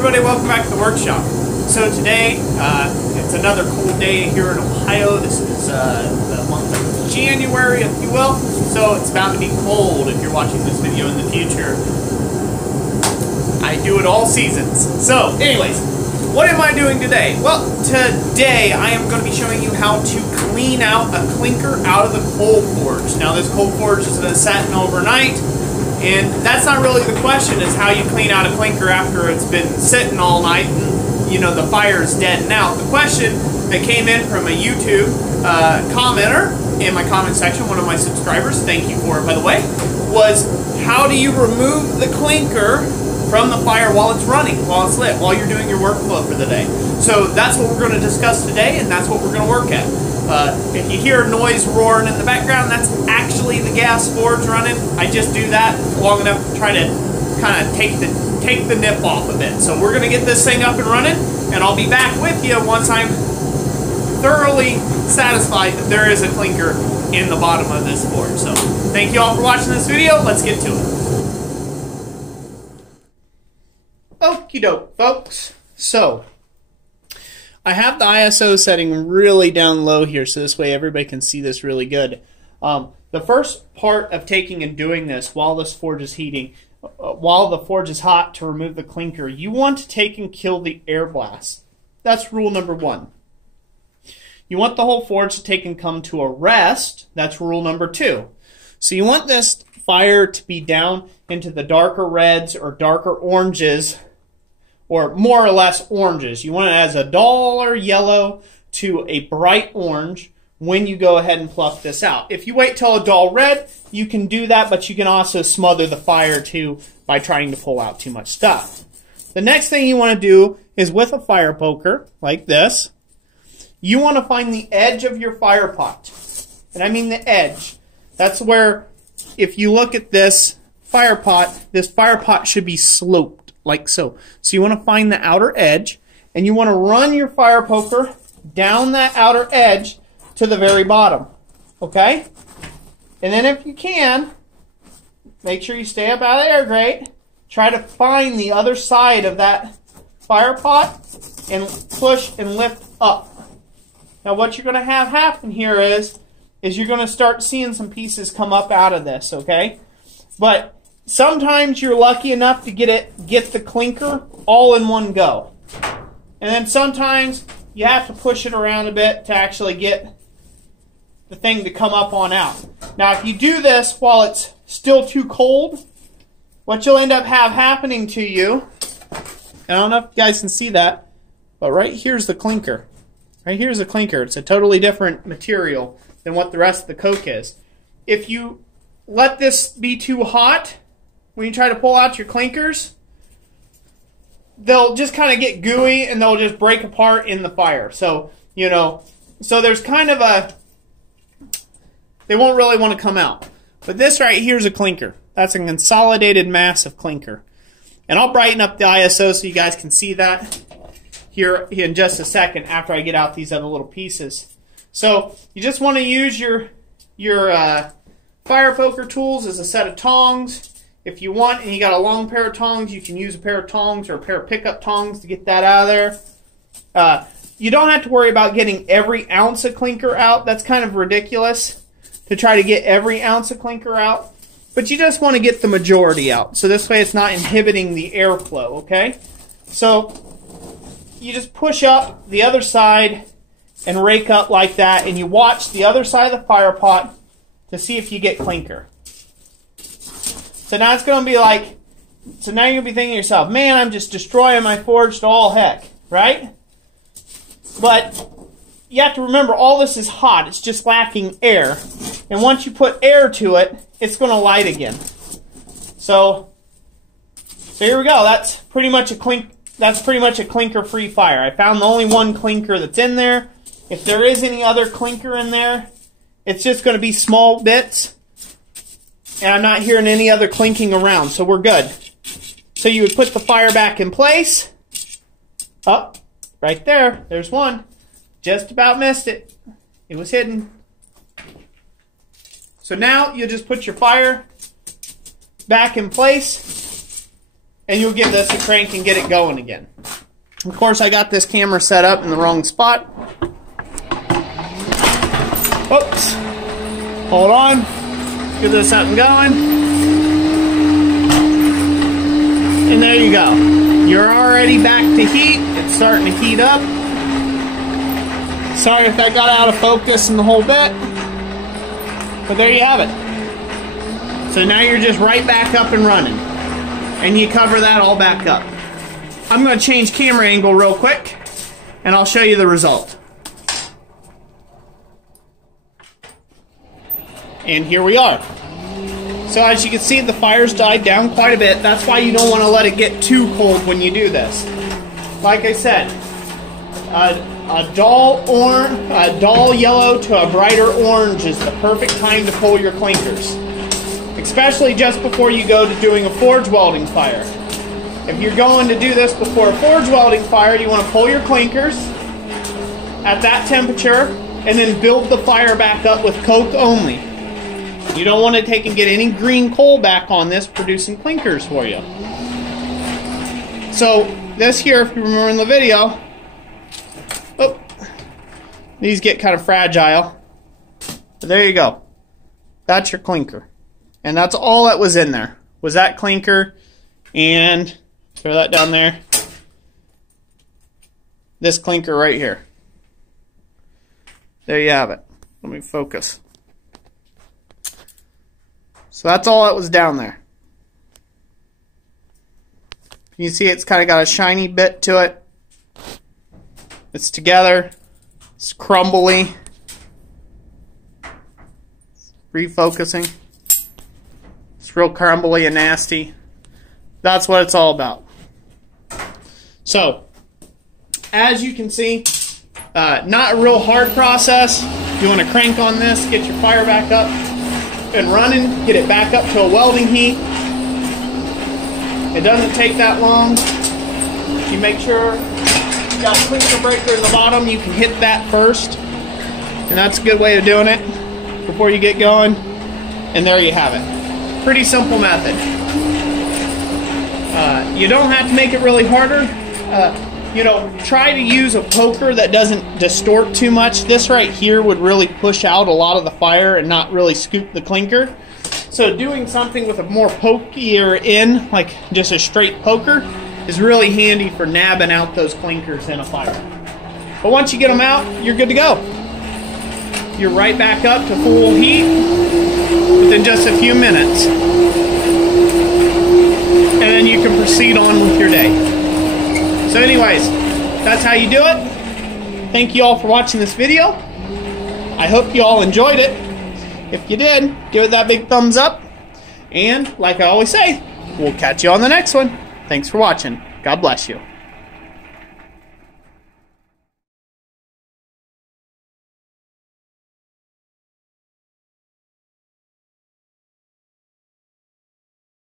everybody, welcome back to the workshop. So today, it's another cold day here in Ohio. This is the month of January, if you will. So it's bound to be cold if you're watching this video in the future. I do it all seasons. So anyways, what am I doing today? Well, today I am going to be showing you how to clean out a clinker out of the coal forge. Now this coal forge has been sitting overnight. And that's not really the question, is how you clean out a clinker after it's been sitting all night and, you know, the fire's dead out. The question that came in from a YouTube commenter in my comment section, one of my subscribers, thank you for it by the way, was how do you remove the clinker from the fire while it's running, while it's lit, while you're doing your workflow for the day. So that's what we're going to discuss today, and that's what we're going to work at. If you hear noise roaring in the background, that's actually the gas forge running. I just do that long enough to try to kind of take the nip off of it. So we're going to get this thing up and running, and I'll be back with you once I'm thoroughly satisfied that there is a clinker in the bottom of this forge. So thank you all for watching this video. Let's get to it. Okie doke, folks. So I have the ISO setting really down low here, so this way everybody can see this really good. The first part of taking and doing this while this forge is heating, while the forge is hot, to remove the clinker, you want to take and kill the air blast. That's rule number one. You want the whole forge to take and come to a rest. That's rule number two. So you want this fire to be down into the darker reds or darker oranges, or more or less oranges. You want it as a duller yellow to a bright orange when you go ahead and pluck this out. If you wait till a dull red, you can do that, but you can also smother the fire too by trying to pull out too much stuff. The next thing you want to do is, with a fire poker like this, you want to find the edge of your fire pot. And I mean the edge. That's where, if you look at this fire pot should be sloped like so. So you want to find the outer edge, and you want to run your fire poker down that outer edge to the very bottom. Okay? And then if you can, make sure you stay up out of the air grate. Try to find the other side of that fire pot and push and lift up. Now what you're going to have happen here is you're going to start seeing some pieces come up out of this, okay? But sometimes you're lucky enough to get the clinker all in one go. And then sometimes you have to push it around a bit to actually get the thing to come up on out. Now if you do this while it's still too cold, what you'll end up happening to you, and I don't know if you guys can see that, but right here's the clinker. Right here's the clinker. It's a totally different material than what the rest of the coke is. If you let this be too hot, when you try to pull out your clinkers, they'll just kind of get gooey and they'll just break apart in the fire. So, you know, so there's kind of a, they won't really want to come out. But this right here is a clinker. That's a consolidated mass of clinker. And I'll brighten up the ISO so you guys can see that here in just a second after I get out these other little pieces. So you just want to use your fire poker tools as a set of tongs. If you want, and you got a long pair of tongs, you can use a pair of tongs or a pair of pickup tongs to get that out of there. You don't have to worry about getting every ounce of clinker out. That's kind of ridiculous to try to get every ounce of clinker out. But you just want to get the majority out. So this way it's not inhibiting the airflow, okay? So you just push up the other side and rake up like that, and you watch the other side of the fire pot to see if you get clinker. So now it's going to be like, so now you're going to be thinking to yourself, man, I'm just destroying my forge to all heck, right? But you have to remember, all this is hot. It's just lacking air. And once you put air to it, it's going to light again. So here we go. That's pretty much a clinker-free fire. I found the only one clinker that's in there. If there is any other clinker in there, it's just going to be small bits. And I'm not hearing any other clinking around, so we're good. So you would put the fire back in place. Up, right there. There's one. Just about missed it. It was hidden. So now you just put your fire back in place, and you'll give this a crank and get it going again. Of course, I got this camera set up in the wrong spot. Oops. Hold on. Get this up and going. And there you go. You're already back to heat. It's starting to heat up. Sorry if that got out of focus in the whole bit. But there you have it. So now you're just right back up and running. And you cover that all back up. I'm going to change camera angle real quick, and I'll show you the result. And here we are. So as you can see, the fire's died down quite a bit. That's why you don't want to let it get too cold when you do this. Like I said, a dull yellow to a brighter orange is the perfect time to pull your clinkers. Especially just before you go to doing a forge welding fire. If you're going to do this before a forge welding fire, you want to pull your clinkers at that temperature and then build the fire back up with coke only. You don't want to take and get any green coal back on this producing clinkers for you. So this here, if you remember in the video, these get kind of fragile. But there you go. That's your clinker. And that's all that was in there, was that clinker, and throw that down there, this clinker right here. There you have it. Let me focus. So that's all that was down there. You can see it's kind of got a shiny bit to it. It's together. It's crumbly. Refocusing. It's real crumbly and nasty. That's what it's all about. So, as you can see, not a real hard process. You want to crank on this, get your fire back up and running, get it back up to a welding heat. It doesn't take that long. You make sure you got a clinker breaker in the bottom. You can hit that first, and that's a good way of doing it before you get going. And there you have it. Pretty simple method. You don't have to make it really harder. You know, try to use a poker that doesn't distort too much. This right here would really push out a lot of the fire and not really scoop the clinker. So doing something with a more pokier in, like just a straight poker, is really handy for nabbing out those clinkers in a fire. But once you get them out, you're good to go. You're right back up to full heat within just a few minutes. And then you can proceed on with your day. So anyways, that's how you do it. Thank you all for watching this video. I hope you all enjoyed it. If you did, give it that big thumbs up. And like I always say, we'll catch you on the next one. Thanks for watching. God bless you.